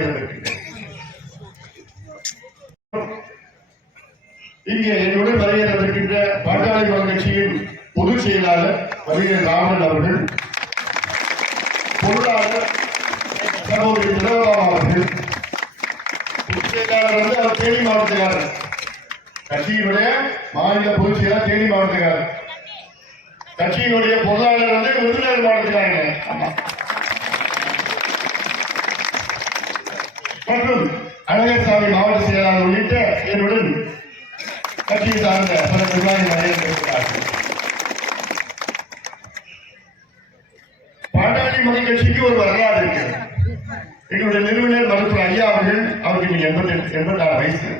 வருகிறது. இங்கே என்னுடன் வருகின்ற பாட்டாளி மக்கள் கட்சியின் பொதுச் செயலாளர் கவிஞர் ராமன் அவர்கள், பொருளாளர் சகோதரி திலகபாமா அவர்கள், பொதுச் செயலாளர் அவர் தேனி மாவட்டக்காரர், கட்சியினுடைய மாநில பொதுச் செயலாளர் தேனி மாவட்டக்காரர், கட்சியினுடைய பொருளாளர் விருதுநகர் மாவட்டக்காரங்க மற்றும் அழகர்சாமி மாவட்ட செயலாளர் உள்ளிட்ட என்னுடன் கட்சியை சார்ந்த பல நிர்வாகிகள் இருக்கிறார்கள். பாட்டாளி மக்கள் கட்சிக்கு ஒரு வரலாறு இருக்கிறது. எங்களுடைய நிறுவனர் மருத்துவர் ஐயா அவர்கள், அவருக்கு 86 வயசு.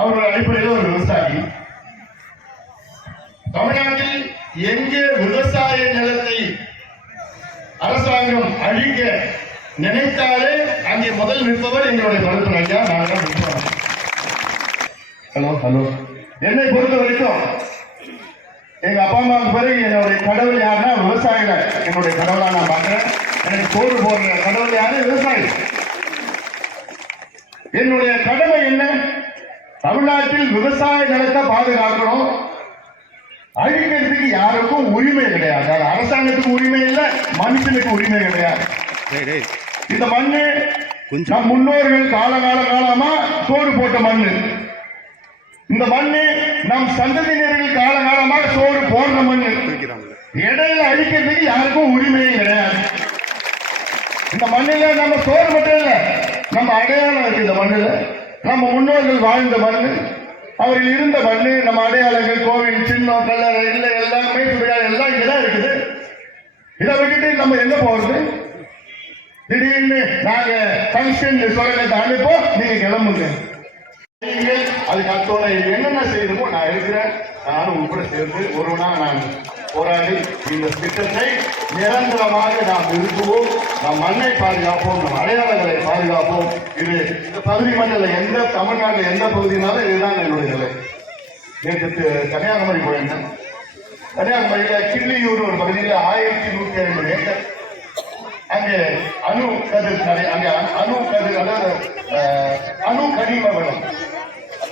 அவர் அடிப்படையில் ஒரு விவசாயி. தமிழ்நாட்டில் எங்கே விவசாய நிலத்தை அரசாங்கம் அழிக்க நினைத்தாலே அங்கே முதல் நிற்பவர் எங்களுடைய மருத்துவர் ஐயா. நாங்கள் நிற்போம். ஹலோ, என்னை பொறுத்த வரைக்கும் எங்க அப்பா அம்மாவுக்கு பிறகு என்னுடைய கடவுள் யாருன்னா விவசாயிகள். என்னுடைய கடவுளா நான் பார்க்கிறேன். எனக்கு சோறு போடுற கடவுள் யாரு? விவசாயி. என்னுடைய கடமை என்ன? தமிழ்நாட்டில் விவசாய நிலத்தை பாதுகாக்கணும். அழிக்கிறதுக்கு யாருக்கும் உரிமை கிடையாது. அரசாங்கத்துக்கு உரிமை இல்லை, மனுஷனுக்கு உரிமை கிடையாது. இந்த மண்ணு நம் முன்னோர்கள் காலமா சோறு போட்ட மண்ணு. இந்த மண்ணு நம் சந்ததியினர்கள் காலகாலமாக சோறு போடுற மண்ணு. இடையில அழிக்கிறதுக்கு யாருக்கும் உரிமையே கிடையாது. இந்த மண்ணில நம்ம சோறு மட்டும் இல்ல, நம்ம அடையாளம் இருக்கு. இந்த மண்ணில் நம்ம முன்னோர்கள் வாழ்ந்த மண்ணு, அவர்கள் இருந்த மண்ணு, நம்ம அடையாளங்கள், கோவில், சின்னம், கல்லறை இல்லை எல்லாமே எல்லாம் இங்கதான் இருக்குது. இதை விட்டுட்டு நம்ம எங்க போறது? திடீர்னு நாங்க ஃபங்க்ஷன் சொல்லத்தை அனுப்போம், நீங்க கிளம்புங்க. அதுக்கு அத்தோட என்னென்ன செய்யணுமோ நான் இருக்கிறேன். நானும் உட்பட சேர்ந்து ஒருவனா நான் போராடி இந்த திட்டத்தை நிரந்தரமாக நாம் நிறுத்துவோம். நம் மண்ணை பாதுகாப்போம், நம் அடையாளங்களை பாதுகாப்போம். இது இந்த பகுதி மண்ணில் எந்த தமிழ்நாட்டில் எந்த பகுதினாலும் இதுதான் என்னுடைய நிலை. நேற்று கன்னியாகுமரி போயிருந்தேன். கன்னியாகுமரியில கிள்ளியூர் ஒரு பகுதியில் 1150 ஏக்கர் அங்கே அணு கதிர், அங்கே அணு கதிர், அதாவது அணு கனிம வளம்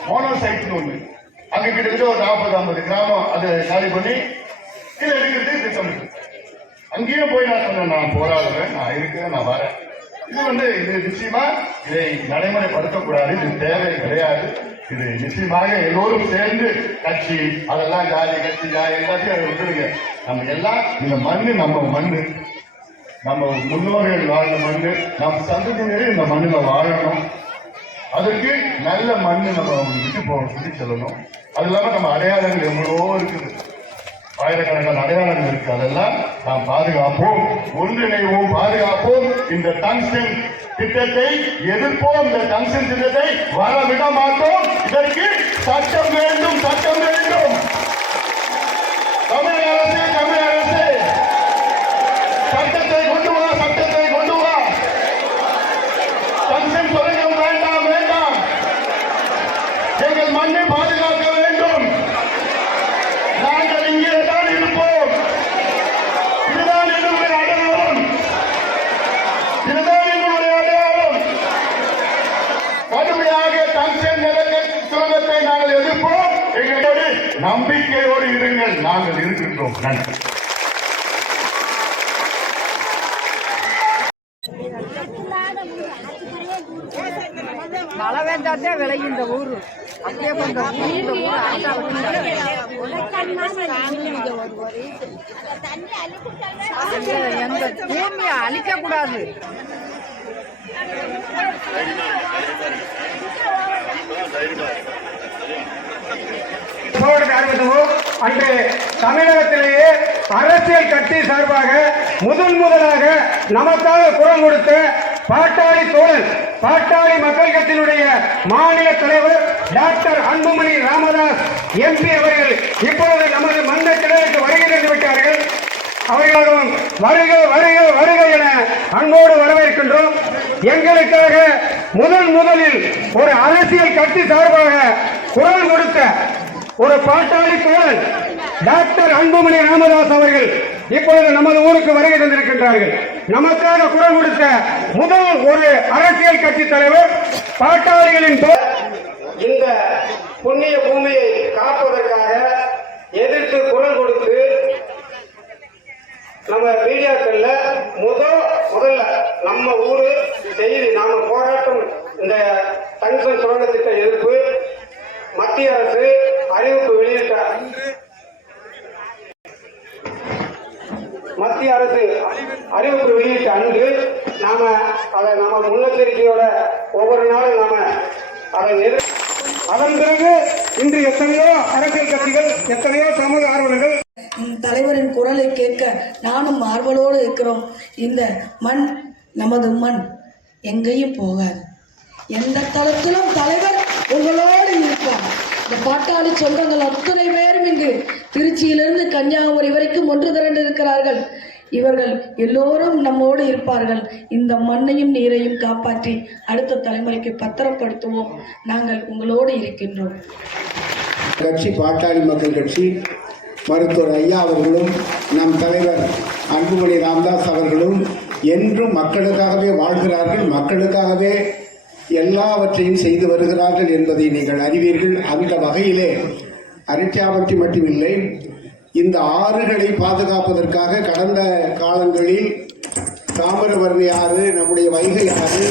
மோனோசைட் ஒண்ணு. அங்க கிட்டத்தட்ட ஒரு 40-50 கிராமம் அதை காலி பண்ணி கீழே எடுக்கிறது திட்டம். அங்கேயும் போய் நான் சொன்னேன், நான் போராடுவேன், நான் இருக்கிறேன், நான் வரேன். இது நிச்சயமா இதை நடைமுறைப்படுத்தக்கூடாது. இது தேவை கிடையாது. இது நிச்சயமாக எல்லோரும் சேர்ந்து கட்சி அதெல்லாம் ஜாதி கட்சி ஜாதி எல்லாத்தையும் அதை விட்டுருங்க. நம்ம எல்லாம் இந்த மண்ணு நம்ம மண்ணு, நம்ம முன்னோர்கள் வாழ்ந்த மண்ணு, நம் சந்ததியினரே இந்த மண்ணுல வாழணும். அதுக்கு நல்ல மண்ணு நம்ம விட்டு சொல்லி சொல்லணும். அது இல்லாம நம்ம அடையாளங்கள் எவ்வளவோ இருக்குது, ஆயிரக்கணக்கான அடையாளங்கள் இருக்கு. அதெல்லாம் நாம் பாதுகாப்போம், ஒன்றிணைவோம், பாதுகாப்போம். இந்த டங்ஸ்டன் திட்டத்தை எதிர்ப்போம். இந்த டங்ஸ்டன் திட்டத்தை வரவிட மாட்டோம். இதற்கு சட்டம் வேண்டும், சட்டம் வேண்டும். தமிழக அரசு, தமிழக அரசு சட்டத்தை கொண்டு வா, சட்டத்தை கொண்டு வா. டங்ஸ்டன் துறையும் வேண்டாம், வேண்டாம். எங்கள் மண்ணை பாதுகாக்க வேண்டும். நாங்கள் இங்கே தான் இருப்போம். இதுதான் எங்களுடைய அடையாளம், இதுதான் எங்களுடைய அடையாளம். கடுமையாக டங்ஸ்டன் சுரங்கத்தை நாங்கள் எதிர்ப்போம். எங்களோடு நம்பிக்கையோடு இருங்கள், நாங்கள் இருக்கின்றோம். நன்றி. மழை வேண்டாதே விளையும் இந்த ஊரு. அப்படியே கொஞ்சம் எந்த பூமியை அழிக்க கூடாது. அன்று தமிழகத்திலேயே அரசியல் கட்சி சார்பாக முதலாக நமக்காக குரல் கொடுத்த பாட்டாளி தோழர், பாட்டாளி மக்கள் கட்சியினுடைய மாநில தலைவர் டாக்டர் அன்புமணி ராமதாஸ் எம்பி அவர்கள் இப்பொழுது நமது மந்த கிளைக்கு வருகை தந்து விட்டார்கள். அவர்களும் வருக வருக வருக என அன்போடு வரவேற்கின்றோம். எங்களுக்காக முதலில் ஒரு அரசியல் கட்சி சார்பாக குரல் கொடுத்த ஒரு பாட்டாளி தோழர் டாக்டர் அன்புமணி ராமதாஸ் அவர்கள் இப்பொழுது நமது ஊருக்கு வருகை தந்திருக்கின்றார்கள். நமக்காக குரல் கொடுத்த முதல் ஒரு அரசியல் கட்சி தலைவர் பாட்டாளிகளின் இந்த புண்ணிய பூமியை காப்பதற்காக எதிர்த்து குரல் கொடுத்து நம்ம மீடியாக்கள்ல முதல்ல நம்ம ஊரு செய்தி நாம போராட்டம் இந்த டங்ஸ்டன் சுரங்க திட்ட எதிர்ப்பு மத்திய அரசு அறிவிப்பு வெளியிட்டார். மத்திய அரசு அறிவிப்பு வெளியிட்ட அன்று நாம அதை நம்ம முன்னெச்சரிக்கையோட ஒவ்வொரு நாளும் நாம அதை அதன் பிறகு இன்று எத்தனையோ அரசியல் கட்சிகள் எத்தனையோ சமூக ஆர்வலர்கள் தலைவரின் குரலை கேட்க நானும் ஆர்வலோடு இருக்கிறோம். இந்த மண் நமது மண், எங்கேயும் போகாது. எந்த தளத்திலும் தலைவர் உங்களோடு இருப்பார். இந்த பாட்டாளி சொந்தங்கள் அத்தனை பேரும் இங்கு திருச்சியிலிருந்து கன்னியாகுமரி வரைக்கும் ஒன்று திரண்டு இருக்கிறார்கள். இவர்கள் எல்லோரும் நம்மோடு இருப்பார்கள். இந்த மண்ணையும் நீரையும் காப்பாற்றி அடுத்த தலைமுறைக்கு பத்திரப்படுத்துவோம். நாங்கள் உங்களோடு இருக்கின்றோம். கட்சி பாட்டாளி மக்கள் கட்சி மருத்துவர் ஐயா அவர்களும் நம் தலைவர் அன்புமணி ராமதாஸ் அவர்களும் என்றும் மக்களுக்காகவே வாழ்கிறார்கள், மக்களுக்காகவே எல்லாவற்றையும் செய்து வருகிறார்கள் என்பதை நீங்கள் அறிவீர்கள். அந்த வகையிலே அரிச்சாவட்டி மட்டுமில்லை, இந்த ஆறுகளை பாதுகாப்பதற்காக கடந்த காலங்களில் தாமிரபரணி ஆறு, நம்முடைய வைகை ஆறு,